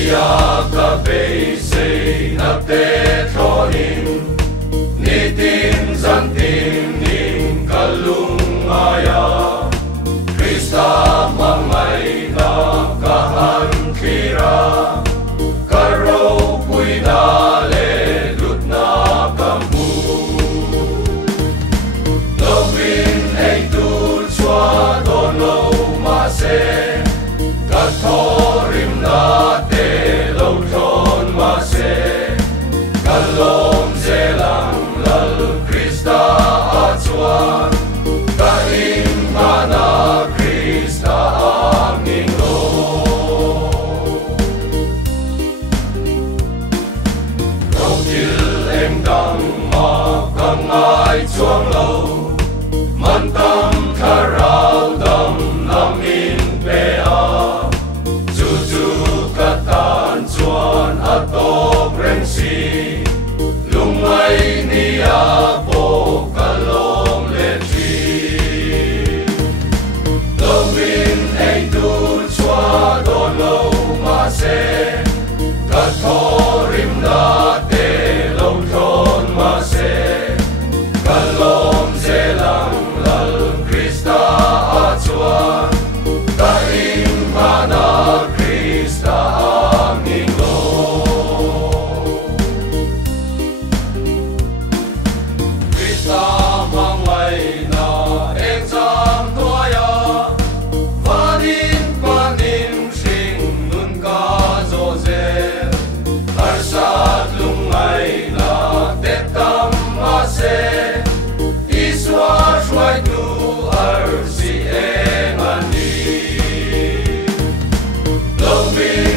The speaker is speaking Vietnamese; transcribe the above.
ya ka be say na te thonin ni tin zan tin ning kalung aya Krista mangai na kahan khira karo pui na le lut na kamu lovin hey tu chua don lo ma se ka thorim na te lo thon ma se kalom zelang lal Krista a chuan ka im mana Krista angin lo rau til em dang ma kang ai chuang lo man tam tharau dam nam in pe a chu chu ka tan chuan a top reng si lungai ni a po kalom le thi lovin hey tu chua don lo ma se ka thorim na te lo thon ma se kalom zelang lal Krista a chuan ka im mana Krista angin lo Krista mangai na eng cham toya vanin panim sing nun ka zo ze har sat lungai na te tam ma se iswa shwai tu ar si eng ani loving